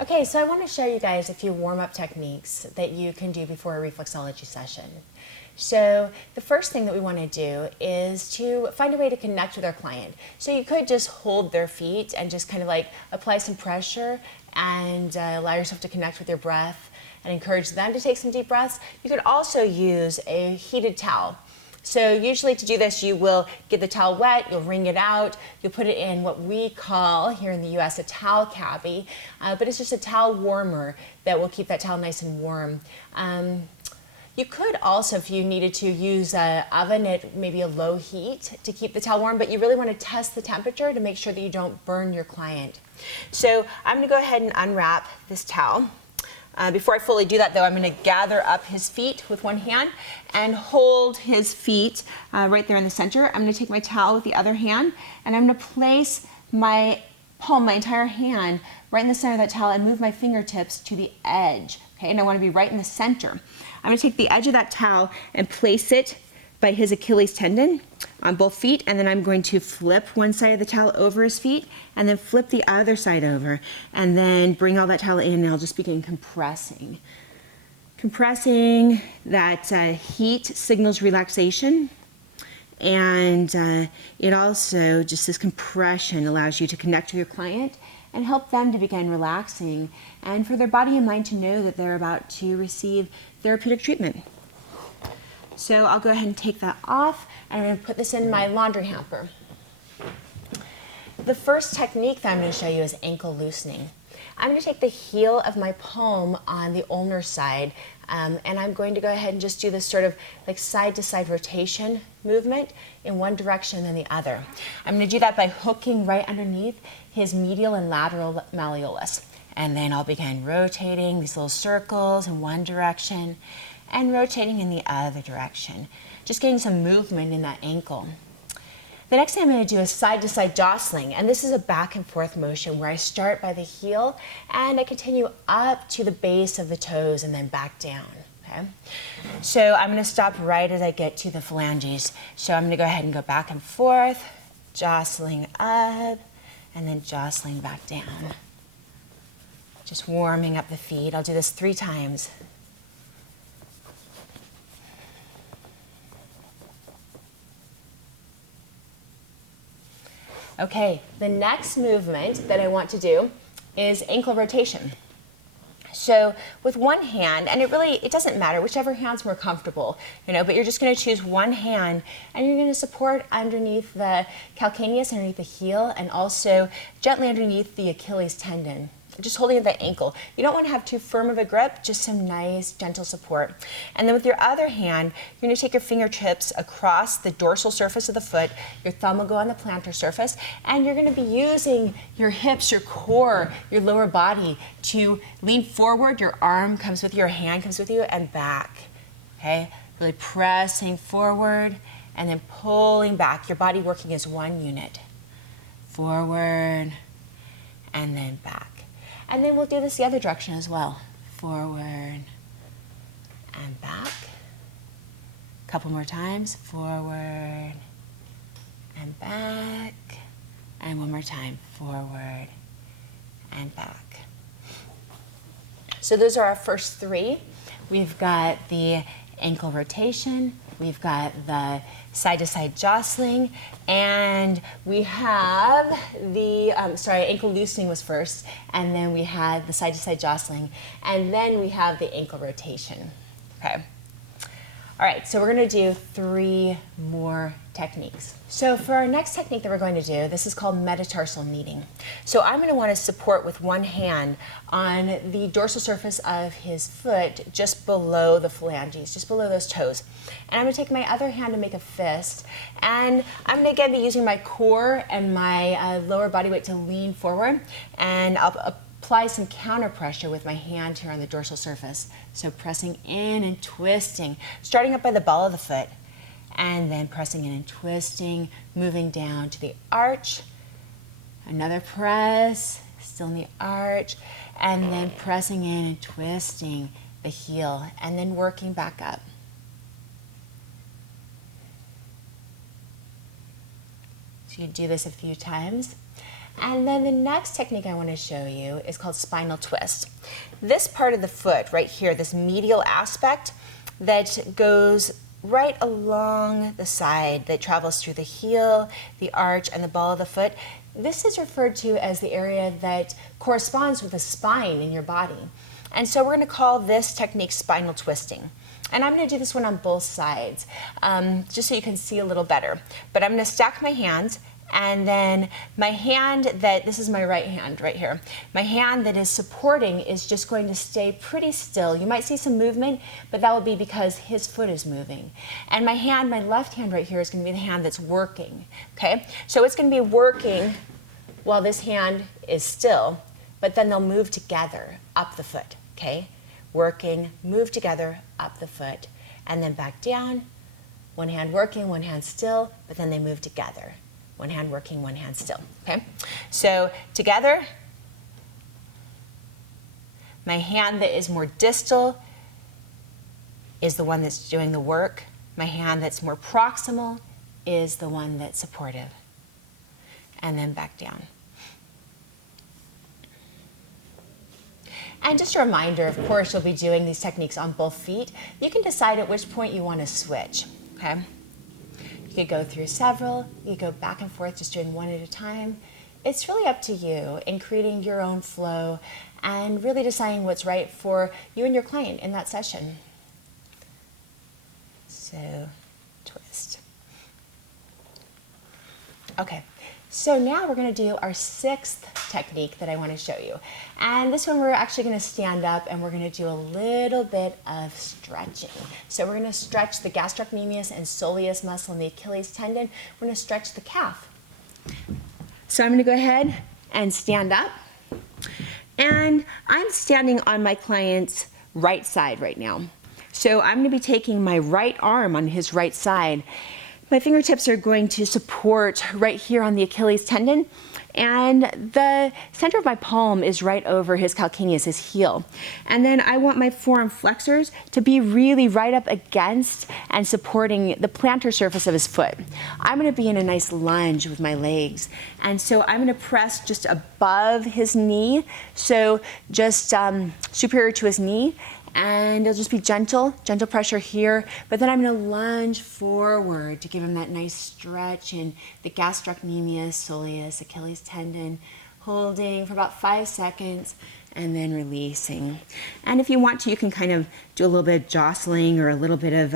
Okay, so I want to show you guys a few warm-up techniques that you can do before a reflexology session. So the first thing that we want to do is to find a way to connect with our client. So you could just hold their feet and just kind of like apply some pressure and allow yourself to connect with your breath and encourage them to take some deep breaths. You could also use a heated towel. So usually to do this, you will get the towel wet, you'll wring it out, you'll put it in what we call here in the US a towel cavity, but it's just a towel warmer that will keep that towel nice and warm. You could also, if you needed to, use an oven at maybe a low heat to keep the towel warm, but you really want to test the temperature to make sure that you don't burn your client. So I'm going to go ahead and unwrap this towel. Before I fully do that though, I'm going to gather up his feet with one hand and hold his feet right there in the center. I'm going to take my towel with the other hand and I'm going to place my palm, my entire hand, right in the center of that towel and move my fingertips to the edge. Okay, and I want to be right in the center. I'm going to take the edge of that towel and place it by his Achilles tendon on both feet, and then I'm going to flip one side of the towel over his feet and then flip the other side over and then bring all that towel in and I'll just begin compressing. Compressing, that heat signals relaxation, and it also, just this compression allows you to connect with your client and help them to begin relaxing and for their body and mind to know that they're about to receive therapeutic treatment. So I'll go ahead and take that off and I'm going to put this in my laundry hamper. The first technique that I'm going to show you is ankle loosening. I'm going to take the heel of my palm on the ulnar side and I'm going to go ahead and just do this sort of like side to side rotation movement in one direction and the other. I'm going to do that by hooking right underneath his medial and lateral malleolus. And then I'll begin rotating these little circles in one direction and rotating in the other direction, just getting some movement in that ankle. The next thing I'm going to do is side-to-side jostling, and this is a back and forth motion where I start by the heel and I continue up to the base of the toes and then back down. Okay? So I'm going to stop right as I get to the phalanges. So I'm going to go ahead and go back and forth, jostling up and then jostling back down. Just warming up the feet. I'll do this 3 times. Okay, the next movement that I want to do is ankle rotation. So with one hand, and it doesn't matter, whichever hand's more comfortable, but you're just going to choose one hand and you're going to support underneath the calcaneus, underneath the heel, and also gently underneath the Achilles tendon. Just holding the ankle. You don't want to have too firm of a grip, just some nice gentle support. And then with your other hand, you're going to take your fingertips across the dorsal surface of the foot, your thumb will go on the plantar surface, and you're going to be using your hips, your core, your lower body to lean forward, your arm comes with you, your hand comes with you, and back. Okay? Really pressing forward and then pulling back, your body working as one unit. Forward and then back. And then we'll do this the other direction as well. Forward and back. A couple more times. Forward and back. And one more time. Forward and back. So those are our first 3. We've got the ankle rotation, we've got the side-to-side jostling, and we have the, ankle loosening was first, and then we had the side-to-side jostling, and then we have the ankle rotation. Okay. All right, so we're going to do 3 more techniques. So for our next technique that we're going to do, this is called metatarsal kneading. So I'm going to want to support with one hand on the dorsal surface of his foot just below the phalanges, just below those toes. And I'm going to take my other hand and make a fist. And I'm going to again be using my core and my lower body weight to lean forward. And I'll apply some counter pressure with my hand here on the dorsal surface. So pressing in and twisting, starting up by the ball of the foot, and then pressing in and twisting, moving down to the arch. Another press, still in the arch, and then pressing in and twisting the heel, and then working back up. So you do this a few times. And then the next technique I want to show you is called spinal twist. This part of the foot right here, this medial aspect that goes right along the side, that travels through the heel, the arch, and the ball of the foot, this is referred to as the area that corresponds with the spine in your body. And so we're going to call this technique spinal twisting. And I'm going to do this one on both sides, just so you can see a little better. But I'm going to stack my hands, and then my hand this is my right hand right here, my hand that is supporting is just going to stay pretty still. You might see some movement, but that will be because his foot is moving. And my hand, my left hand right here, is going to be the hand that's working, okay? So it's going to be working while this hand is still, but then they'll move together up the foot, okay? Working, move together up the foot, and then back down. One hand working, one hand still, but then they move together. One hand working, one hand still, okay? So together, my hand that is more distal is the one that's doing the work. My hand that's more proximal is the one that's supportive. And then back down. And just a reminder, of course, you'll be doing these techniques on both feet. You can decide at which point you want to switch, okay? You could go through several, you could go back and forth just doing one at a time. It's really up to you in creating your own flow and really deciding what's right for you and your client in that session. So, twist. Okay, so now we're going to do our sixth technique that I want to show you. And this one we're actually going to stand up and we're going to do a little bit of stretching. So we're going to stretch the gastrocnemius and soleus muscle in the Achilles tendon. We're going to stretch the calf. So I'm going to go ahead and stand up. And I'm standing on my client's right side right now. So I'm going to be taking my right arm on his right side. My fingertips are going to support right here on the Achilles tendon, and the center of my palm is right over his calcaneus, his heel. And then I want my forearm flexors to be really right up against and supporting the plantar surface of his foot. I'm going to be in a nice lunge with my legs, and so I'm going to press just above his knee, so just superior to his knee. And it'll just be gentle pressure here, but then I'm going to lunge forward to give him that nice stretch in the gastrocnemius, soleus, Achilles tendon, holding for about 5 seconds and then releasing. And if you want to, you can kind of do a little bit of jostling or a little bit of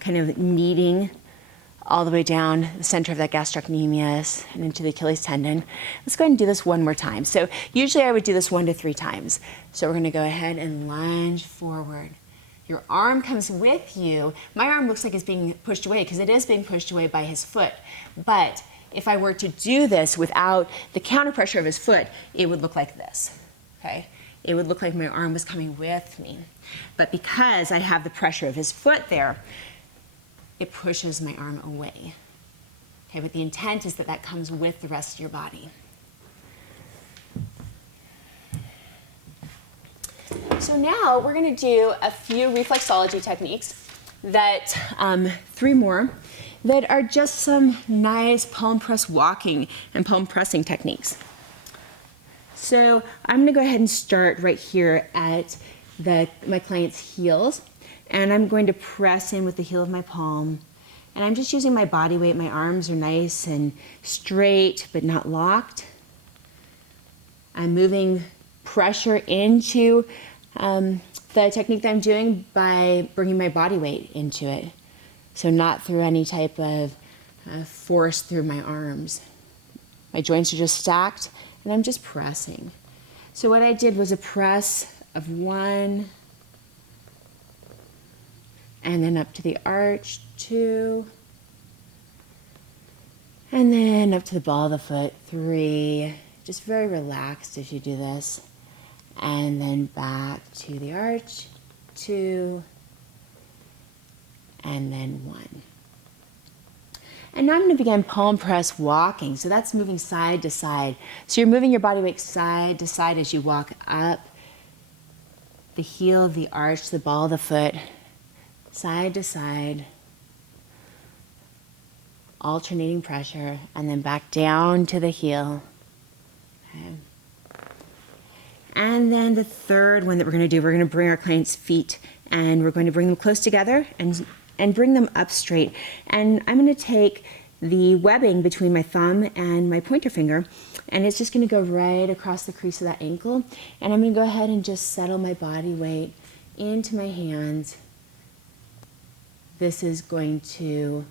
kind of kneading all the way down the center of that gastrocnemius and into the Achilles tendon. Let's go ahead and do this one more time. So usually I would do this 1 to 3 times. So we're going to go ahead and lunge forward. Your arm comes with you. My arm looks like it's being pushed away because it is being pushed away by his foot. But if I were to do this without the counter pressure of his foot, it would look like this, okay? It would look like my arm was coming with me. But because I have the pressure of his foot there, it pushes my arm away. Okay, but the intent is that that comes with the rest of your body. So now we're going to do a few reflexology techniques, that 3 more, that are just some nice palm press walking and palm pressing techniques. So I'm going to go ahead and start right here at my client's heels. And I'm going to press in with the heel of my palm. And I'm just using my body weight. My arms are nice and straight, but not locked. I'm moving pressure into the technique that I'm doing by bringing my body weight into it. So not through any type of force through my arms. My joints are just stacked, and I'm just pressing. So what I did was a press of 1, and then up to the arch, 2, and then up to the ball of the foot, 3. Just very relaxed as you do this. And then back to the arch, 2, and then 1. And now I'm going to begin palm press walking. So that's moving side to side. So you're moving your body weight side to side as you walk up the heel of the arch, the ball of the foot, side to side, alternating pressure, and then back down to the heel. Okay. And then the third one that we're going to do, we're going to bring our client's feet and we're going to bring them close together and bring them up straight. And I'm going to take the webbing between my thumb and my pointer finger, and it's just going to go right across the crease of that ankle. And I'm going to go ahead and just settle my body weight into my hands. This is going to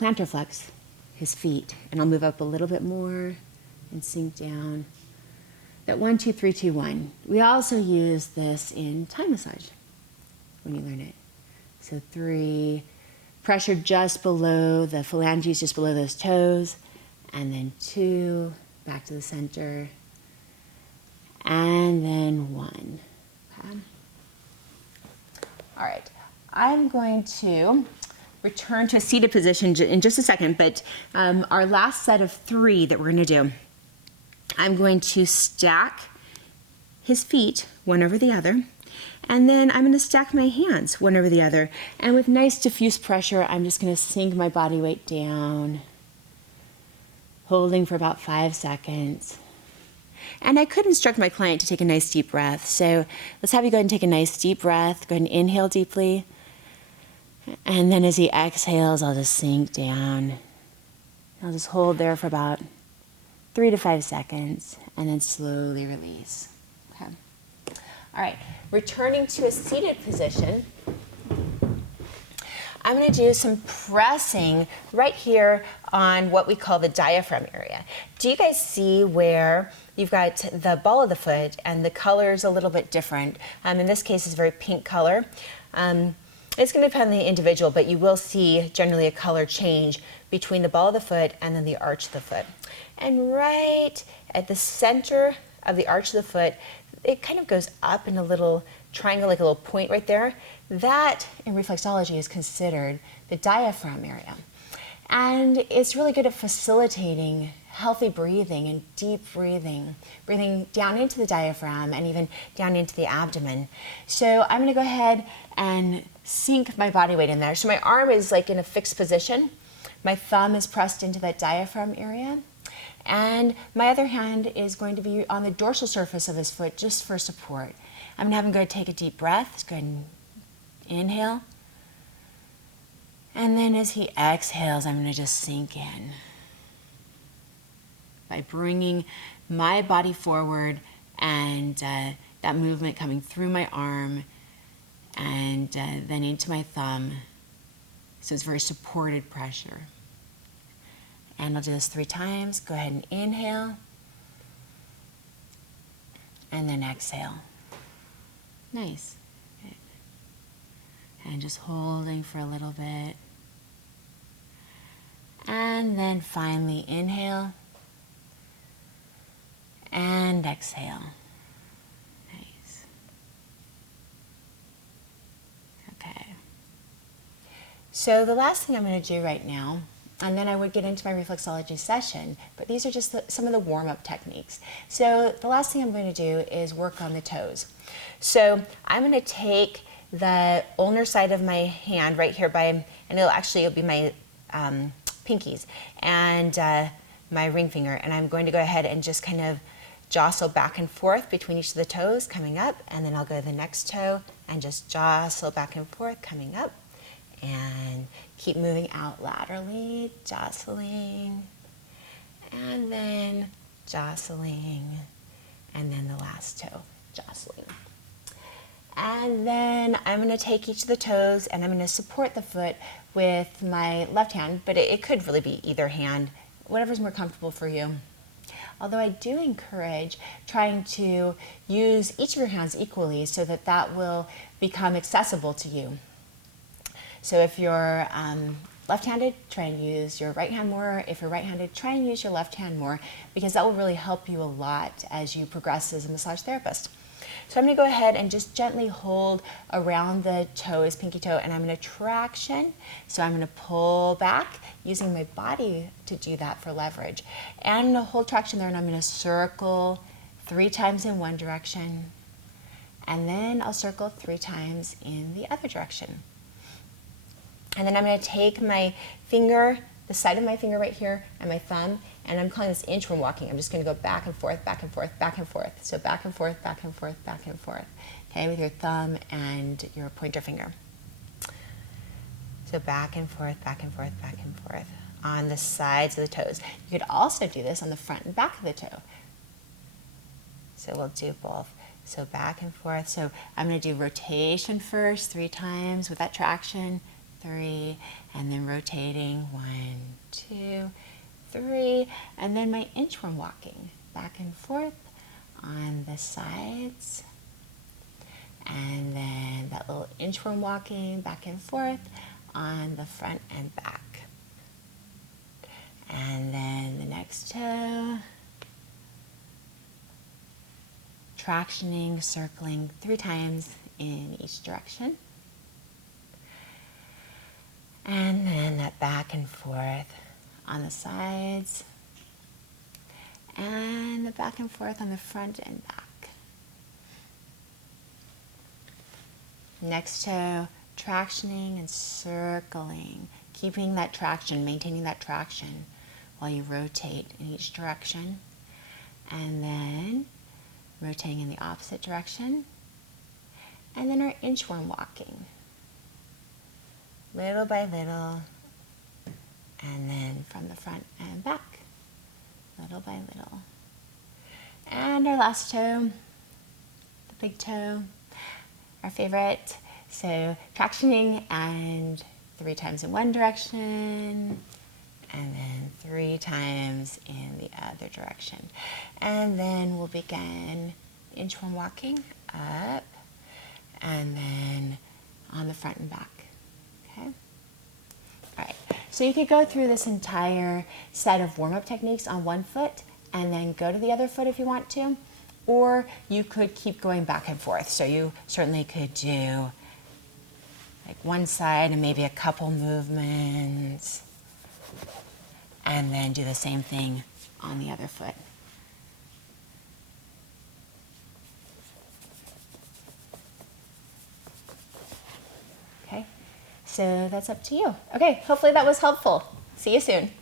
plantar flex his feet, and I'll move up a little bit more and sink down. That 1, 2, 3, 2, 1. We also use this in Thai massage when you learn it. So 3, pressure just below the phalanges, just below those toes, and then 2, back to the center, and then 1. Okay. All right, I'm going to return to a seated position in just a second, but our last set of 3 that we're going to do, I'm going to stack his feet one over the other, and then I'm going to stack my hands one over the other. And with nice diffuse pressure, I'm just going to sink my body weight down, holding for about 5 seconds. And I could instruct my client to take a nice deep breath. So let's have you go ahead and take a nice deep breath. Go ahead and inhale deeply. And then as he exhales, I'll just sink down. I'll just hold there for about 3 to 5 seconds, and then slowly release. Okay. All right, returning to a seated position, I'm going to do some pressing right here on what we call the diaphragm area. Do you guys see where you've got the ball of the foot and the color is a little bit different? In this case, it's a very pink color. It's going to depend on the individual, but you will see generally a color change between the ball of the foot and then the arch of the foot. And right at the center of the arch of the foot, it kind of goes up in a little triangle, like a little point right there. That, in reflexology, is considered the diaphragm area. And it's really good at facilitating healthy breathing and deep breathing, breathing down into the diaphragm and even down into the abdomen. So I'm going to go ahead and sink my body weight in there. So my arm is like in a fixed position. My thumb is pressed into that diaphragm area. And my other hand is going to be on the dorsal surface of his foot just for support. I'm going to have him go take a deep breath. Let's go ahead and inhale. And then as he exhales, I'm going to just sink in by bringing my body forward and that movement coming through my arm and then into my thumb. So it's very supported pressure. And I'll do this 3 times. Go ahead and inhale. And then exhale. Nice. Good. And just holding for a little bit. And then finally inhale. And exhale. Nice. Okay. So the last thing I'm going to do right now, and then I would get into my reflexology session, but these are just some of the warm-up techniques. So the last thing I'm going to do is work on the toes. So I'm going to take the ulnar side of my hand right here and it'll be my pinkies and my ring finger, and I'm going to go ahead and just kind of jostle back and forth between each of the toes coming up, and then I'll go to the next toe and just jostle back and forth coming up. And keep moving out laterally, jostling, and then jostling, and then the last toe, jostling. And then I'm going to take each of the toes and I'm going to support the foot with my left hand, but it could really be either hand, whatever's more comfortable for you. Although I do encourage trying to use each of your hands equally so that that will become accessible to you. So if you're left-handed, try and use your right hand more. If you're right-handed, try and use your left hand more, because that will really help you a lot as you progress as a massage therapist. So I'm going to go ahead and just gently hold around the toes, pinky toe, and I'm going to traction. So I'm going to pull back using my body to do that for leverage. And I'm going to hold traction there, and I'm going to circle 3 times in one direction. And then I'll circle 3 times in the other direction. And then I'm going to take my finger the side of my finger right here and my thumb, and I'm calling this inchworm walking. I'm just going to go back and forth, back and forth, back and forth. So back and forth, back and forth, back and forth. Okay, with your thumb and your pointer finger. So back and forth, back and forth, back and forth on the sides of the toes. You could also do this on the front and back of the toe. So we'll do both. So back and forth. So I'm going to do rotation first 3 times with that traction. 3, and then rotating 1, 2, 3, and then my inchworm walking back and forth on the sides, and then that little inchworm walking back and forth on the front and back. And then the next toe, tractioning, circling 3 times in each direction. And then that back and forth on the sides, and the back and forth on the front and back. Next toe, tractioning and circling, keeping that traction, maintaining that traction while you rotate in each direction. And then rotating in the opposite direction. And then our inchworm walking. Little by little, and then from the front and back, little by little. And our last toe, the big toe, our favorite. So tractioning and 3 times in one direction, and then 3 times in the other direction. And then we'll begin inchworm walking up, and then on the front and back. Okay. All right. So you could go through this entire set of warm-up techniques on one foot and then go to the other foot if you want to, or you could keep going back and forth. So you certainly could do like one side and maybe a couple movements, and then do the same thing on the other foot. Okay. So that's up to you. Okay, hopefully that was helpful. See you soon.